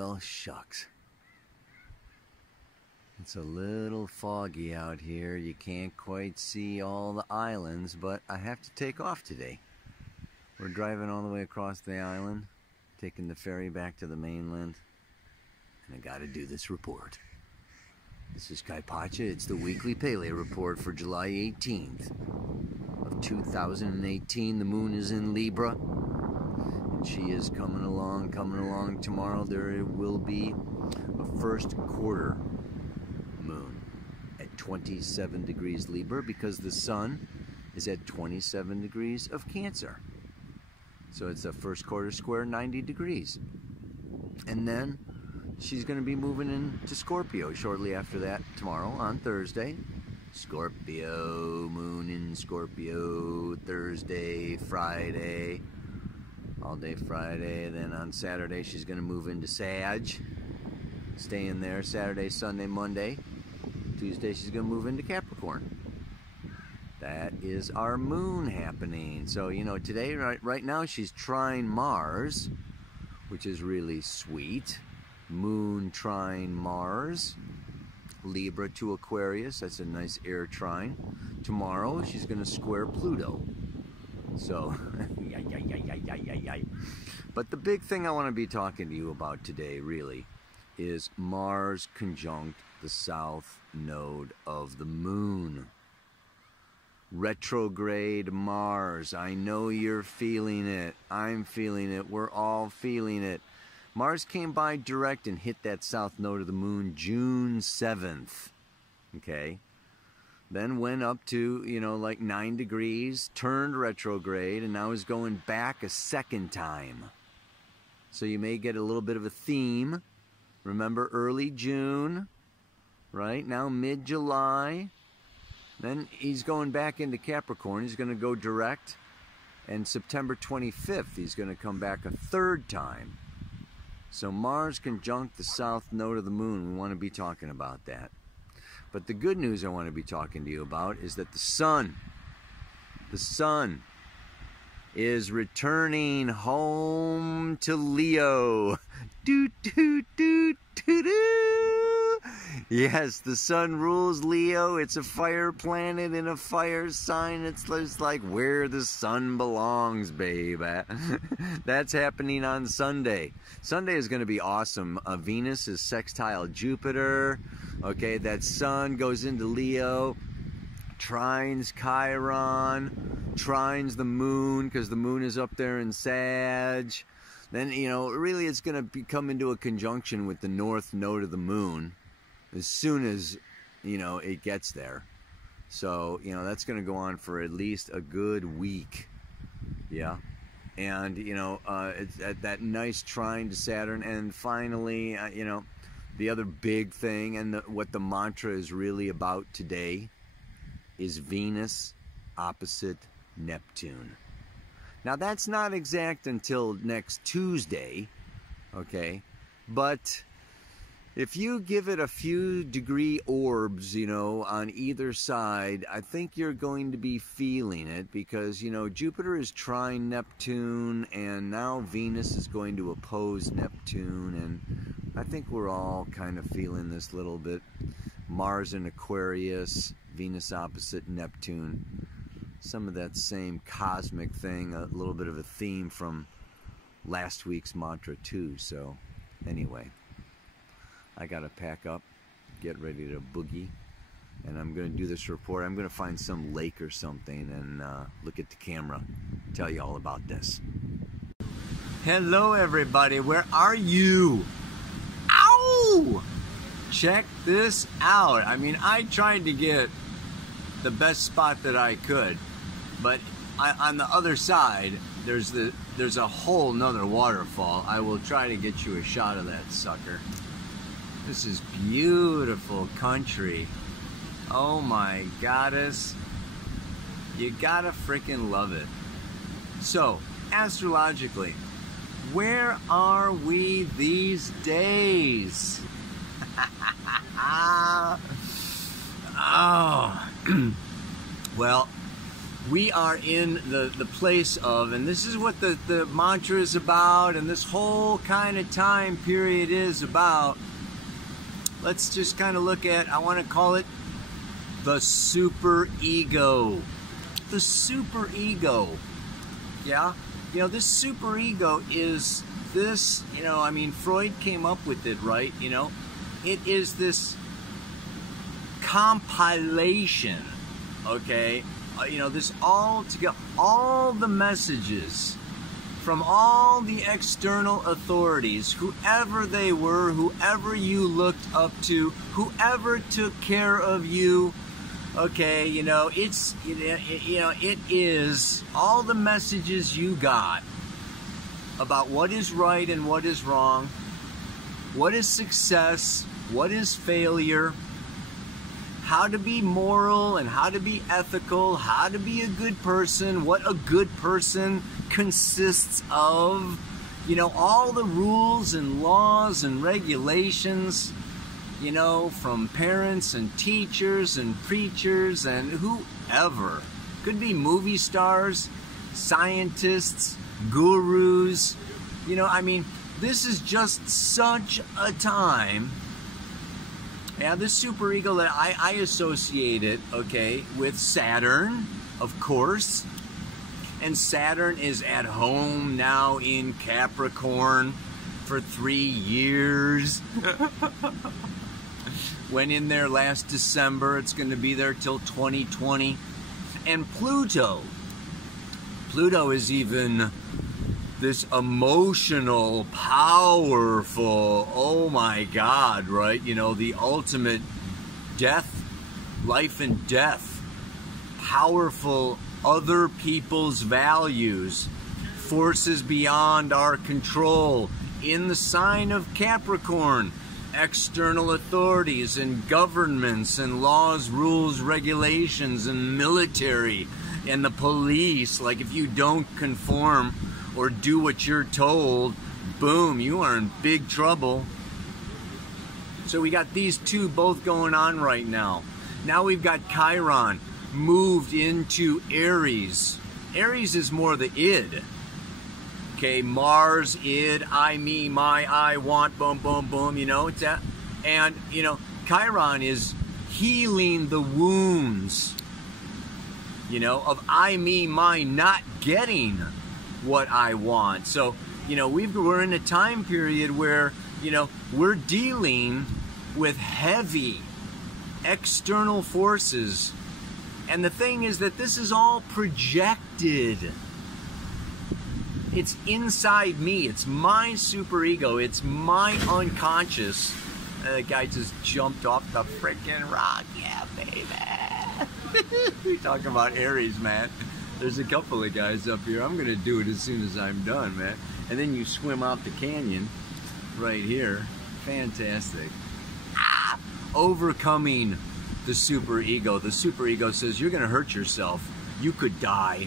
well, shucks. It's a little foggy out here. You can't quite see all the islands, but I have to take off today. We're driving all the way across the island, taking the ferry back to the mainland, and I gotta do this report. This is Kai Pacha. It's the weekly Paleo report for July 18th of 2018. The moon is in Libra, and she is coming along. Tomorrow there will be a first quarter moon at 27 degrees Libra because the sun is at 27 degrees of Cancer. So it's a first quarter square 90 degrees. And then she's going to be moving into Scorpio shortly after that tomorrow on Thursday. Scorpio, moon in Scorpio, Thursday, Friday, all day Friday. Then on Saturday she's going to move into Sag, staying there Saturday, Sunday, Monday. Tuesday she's going to move into Capricorn. That is our moon happening. So, you know, today, right now she's trine Mars, which is really sweet. Moon trine Mars, Libra to Aquarius. That's a nice air trine. Tomorrow she's going to square Pluto. So, But the big thing I want to be talking to you about today, really, is Mars conjunct the south node of the moon. Retrograde Mars. I know you're feeling it. I'm feeling it. We're all feeling it. Mars came by direct and hit that south node of the moon June 7th. Okay? Then went up to, you know, like 9 degrees, turned retrograde, and now is going back a second time. So you may get a little bit of a theme. Remember early June, right? Now mid-July. Then he's going back into Capricorn. He's going to go direct. And September 25th, he's going to come back a third time. So Mars conjunct the south node of the moon. We want to be talking about that. But the good news I want to be talking to you about is that the sun is returning home to Leo. Yes, the sun rules Leo. It's a fire planet in a fire sign. It's just like where the sun belongs, babe. That's happening on Sunday. Sunday is going to be awesome. Venus is sextile Jupiter. Okay, that sun goes into Leo, trines Chiron, trines the moon because the moon is up there in Sag. Then, you know, really it's going to come into a conjunction with the north node of the moon as soon as, you know, it gets there. So, you know, that's going to go on for at least a good week. Yeah. And, you know, it's at that nice trine to Saturn. And finally, you know, the other big thing and what the mantra is really about today is Venus opposite Neptune. Now, that's not exact until next Tuesday, okay? But if you give it a few degree orbs, you know, on either side, I think you're going to be feeling it because, you know, Jupiter is trine Neptune and now Venus is going to oppose Neptune, and I think we're all kind of feeling this little bit. Mars in Aquarius, Venus opposite Neptune. Some of that same cosmic thing, a little bit of a theme from last week's mantra too. So anyway, I gotta pack up, get ready to boogie, and I'm gonna do this report. I'm gonna find some lake or something and look at the camera, tell you all about this. Hello everybody, where are you? Ow! Check this out. I mean, I tried to get the best spot that I could, but on the other side there's a whole nother waterfall. I will try to get you a shot of that sucker. This is beautiful country. Oh my goddess, you gotta freaking love it. So astrologically, where are we these days? Oh, well, we are in the place of, and this is what the mantra is about, and this whole kind of time period is about. Let's just kind of look at, I want to call it the super ego. The super ego. Yeah? You know, this super ego is this, you know, I mean, Freud came up with it, right? You know, it is this compilation, okay? You know, this all together, all the messages from all the external authorities, whoever they were, whoever you looked up to, whoever took care of you, okay, you know, it's, you know, it is all the messages you got about what is right and what is wrong, what is success, what is failure, how to be moral and how to be ethical, how to be a good person, what a good person consists of, you know, all the rules and laws and regulations, you know, from parents and teachers and preachers and whoever. Could be movie stars, scientists, gurus, you know, I mean, this is just such a time. Yeah, this superego that I associate it, okay, with Saturn, of course. And Saturn is at home now in Capricorn for 3 years. Went in there last December. It's going to be there till 2020. And Pluto is even this emotional, powerful, oh my God, right? You know, the ultimate death, life and death, powerful other people's values, forces beyond our control, in the sign of Capricorn, external authorities and governments and laws, rules, regulations and military and the police. Like if you don't conform or do what you're told, boom, you are in big trouble. So we got these two both going on right now. Now we've got Chiron moved into Aries. Aries is more the id. Okay, Mars, id, I, me, my, I, want, boom, boom, boom, you know, it's that. And, you know, Chiron is healing the wounds, you know, of I, me, mine, not getting what I want. So, you know, we're in a time period where, you know, we're dealing with heavy external forces. And the thing is that this is all projected. It's inside me. It's my superego. It's my unconscious. The guy just jumped off the freaking rock. Yeah, baby. We talk about Aries, man. There's a couple of guys up here. I'm going to do it as soon as I'm done, man. And then you swim out the canyon right here. Fantastic. Ah! Overcoming the superego. The superego says, you're going to hurt yourself. You could die.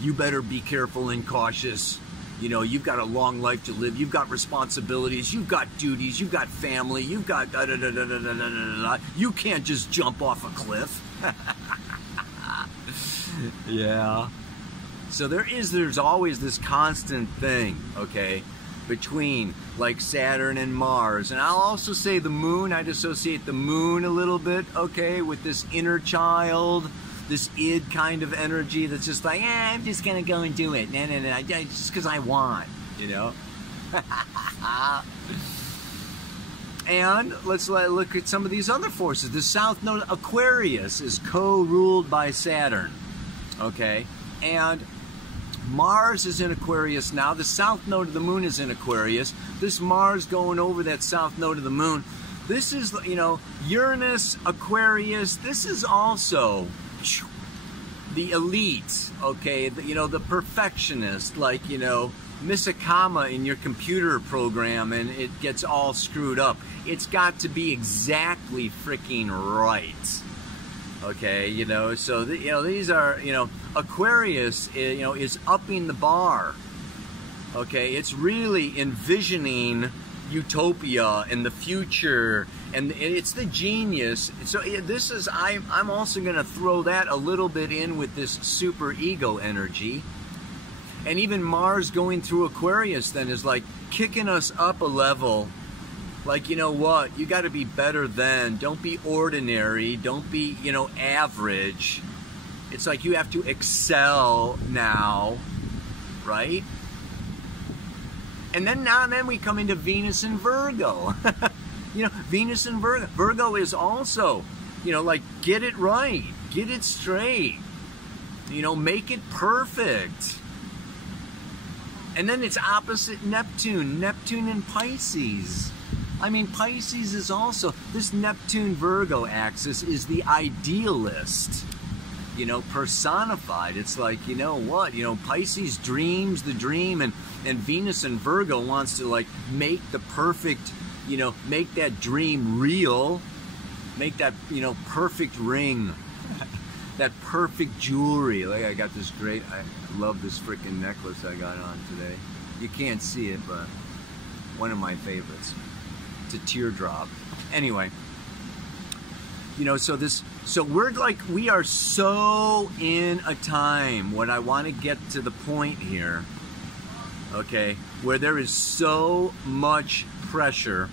You better be careful and cautious. You know, you've got a long life to live. You've got responsibilities. You've got duties. You've got family. You've got da-da-da-da-da-da-da-da. You can't just jump off a cliff. Yeah. So there's always this constant thing, okay, between like Saturn and Mars. And I'll also say the moon. I'd associate the moon a little bit, okay, with this inner child, this id kind of energy that's just like, I'm just going to go and do it. No, just because I want, you know. And let's look at some of these other forces. The south node, Aquarius, is co-ruled by Saturn. Okay, and Mars is in Aquarius now. The south node of the moon is in Aquarius. This Mars going over that south node of the moon. This is, you know, Uranus, Aquarius. This is also the elite, okay, you know, the perfectionist, like, you know, miss a comma in your computer program and it gets all screwed up. It's got to be exactly freaking right. Okay, you know, so you know, these are, you know, Aquarius, you know, is upping the bar. Okay, it's really envisioning utopia and the future And it's the genius. So this is, I'm also going to throw that a little bit in with this super ego energy. And even Mars going through Aquarius then is like kicking us up a level. Like, you know what? You got to be better than. Don't be ordinary. Don't be, you know, average. It's like you have to excel now, right? And then we come into Venus and Virgo. You know, Venus and Virgo. Virgo is also, you know, like, get it right. Get it straight. You know, make it perfect. And then it's opposite Neptune. Neptune and Pisces. I mean, Pisces is also, this Neptune-Virgo axis is the idealist, you know, personified. It's like, you know what, you know, Pisces dreams the dream, and Venus and Virgo wants to, like, make the perfect, you know, make that dream real, make that, you know, perfect ring, that perfect jewelry. Like, I got this great, I love this freaking necklace I got on today. You can't see it, but one of my favorites. It's a teardrop. Anyway, you know, so we're like, we are so in a time, what I want to get to the point here, okay, where there is so much pressure,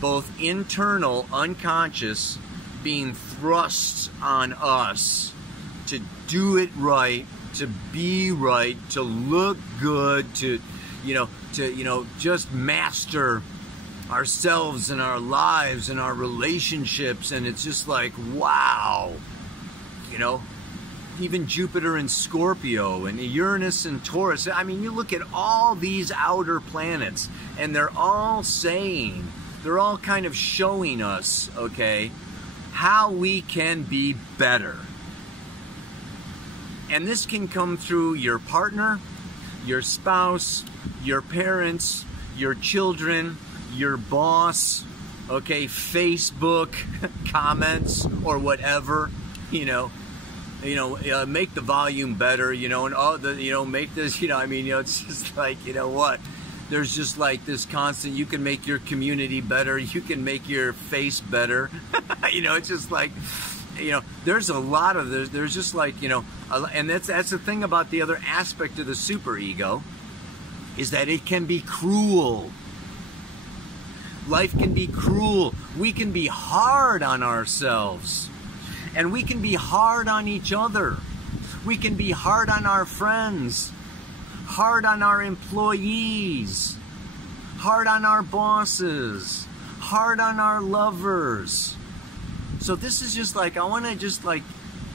both internal, unconscious, being thrust on us to do it right, to be right, to look good, to just master ourselves and our lives and our relationships. And it's just like, wow, you know, even Jupiter and Scorpio and Uranus and Taurus. I mean, you look at all these outer planets and they're all saying, they're all kind of showing us, okay, how we can be better. And this can come through your partner, your spouse, your parents, your children, your boss, okay, Facebook comments or whatever, make the volume better, and make this, I mean, it's just like, you know what, there's just like this constant, you can make your community better, you can make your face better, it's just like, there's a lot of, there's just like, and that's the thing about the other aspect of the superego, is that it can be cruel. Life can be cruel. We can be hard on ourselves. And we can be hard on each other. We can be hard on our friends, hard on our employees, hard on our bosses, hard on our lovers. So this is just like, I want to just like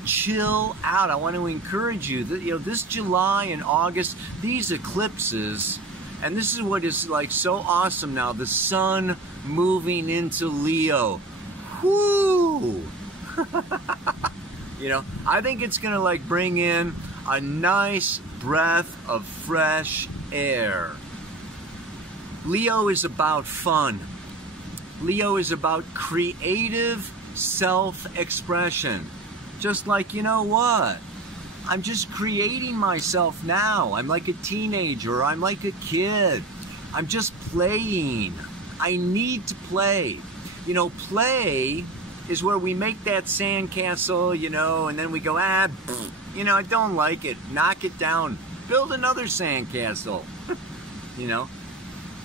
chill out. I want to encourage you that, this July and August, these eclipses, and this is what is like so awesome now, the sun moving into Leo. Whoo! I think it's going to like bring in a nice breath of fresh air. Leo is about fun. Leo is about creative self-expression. Just like, you know what? I'm just creating myself now. I'm like a teenager. I'm like a kid. I'm just playing. I need to play. Play is where we make that sandcastle, and then we go, I don't like it. Knock it down. Build another sandcastle,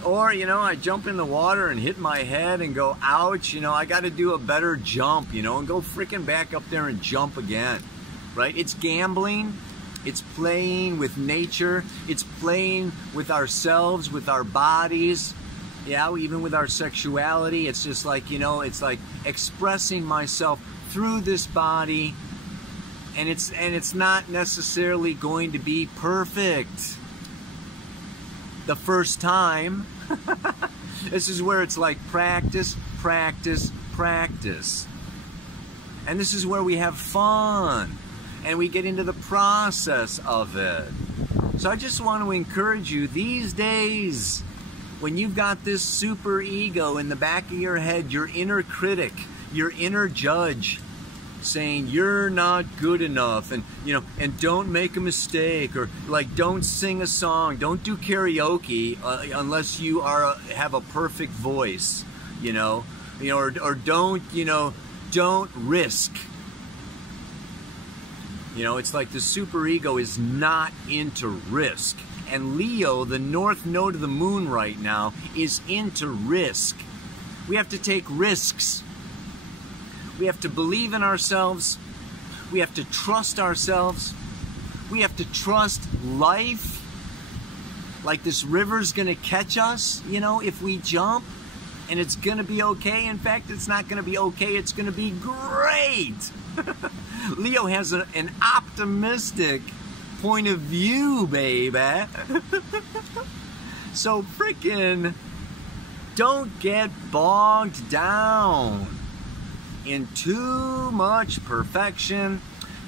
Or, I jump in the water and hit my head and go, ouch, I got to do a better jump, and go freaking back up there and jump again, right? It's gambling. It's playing with nature. It's playing with ourselves, with our bodies. Yeah, even with our sexuality. It's just like, it's like expressing myself through this body. And it's not necessarily going to be perfect the first time. This is where it's like practice, practice, practice. And this is where we have fun and we get into the process of it. So I just want to encourage you these days, when you've got this super ego in the back of your head, your inner critic, your inner judge, saying you're not good enough, and and don't make a mistake, or like don't sing a song, don't do karaoke unless you have a perfect voice, or don't, don't risk. It's like the superego is not into risk. And Leo, the north node of the moon right now, is into risk. We have to take risks. We have to believe in ourselves. We have to trust ourselves. We have to trust life. Like this river's gonna catch us, if we jump, and it's gonna be okay. In fact, it's not gonna be okay, it's gonna be great. Leo has an optimistic point of view, baby. So frickin' don't get bogged down in too much perfection,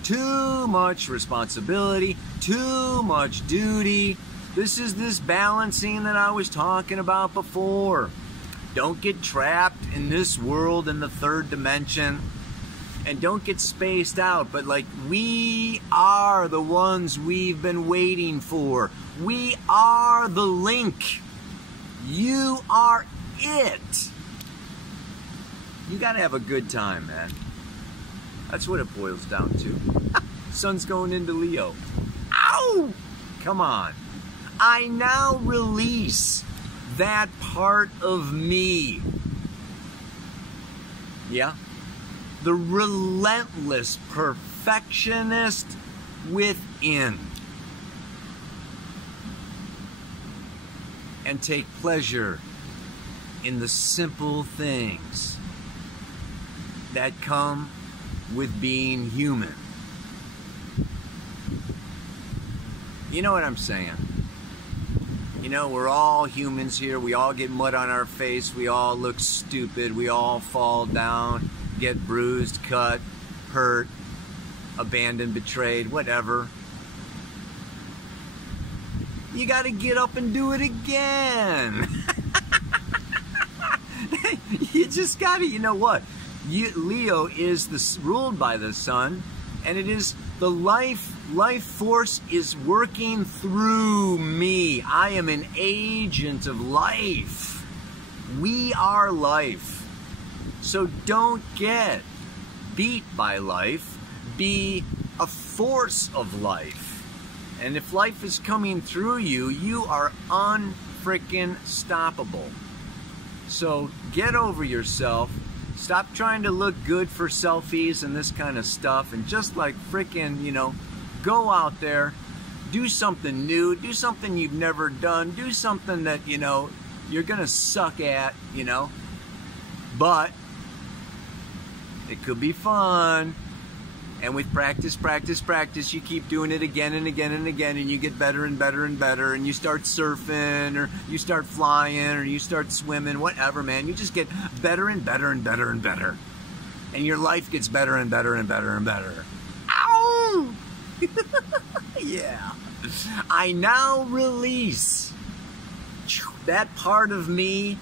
too much responsibility, too much duty. This is this balancing that I was talking about before. Don't get trapped in this world in the third dimension. And don't get spaced out, but like, we are the ones we've been waiting for. We are the link. You are it. You gotta have a good time, man. That's what it boils down to. Sun's going into Leo. Ow! Come on. I now release that part of me. Yeah? The relentless perfectionist within. And take pleasure in the simple things that come with being human. You know what I'm saying? We're all humans here. We all get mud on our face. We all look stupid. We all fall down, get bruised, cut, hurt, abandoned, betrayed, whatever. You got to get up and do it again. You just got to, Leo is ruled by the sun, and it is the life force is working through me. I am an agent of life. We are life. So don't get beat by life. Be a force of life. And if life is coming through you, you are unfreaking stoppable. So get over yourself. Stop trying to look good for selfies and this kind of stuff, and just like frickin', go out there, do something new, do something you've never done, do something that, you're gonna suck at, but it could be fun. And with practice, you keep doing it again and again and again, and you get better and better and better, and you start surfing, or you start flying, or you start swimming, whatever, man. You just get better and better and better and better. And your life gets better and better and better and better. Ow! Yeah. I now release that part of me,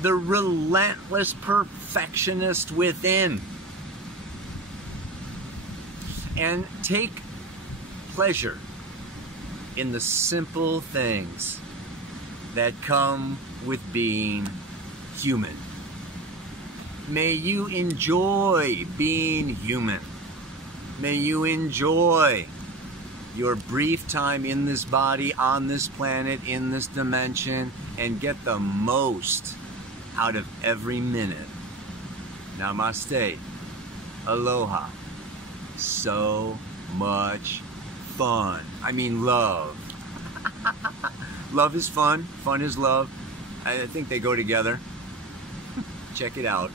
the relentless perfectionist within. And take pleasure in the simple things that come with being human. May you enjoy being human. May you enjoy your brief time in this body, on this planet, in this dimension, and get the most out of every minute. Namaste. Aloha. So much fun. I mean love. Love is fun. Fun is love. I think they go together. Check it out.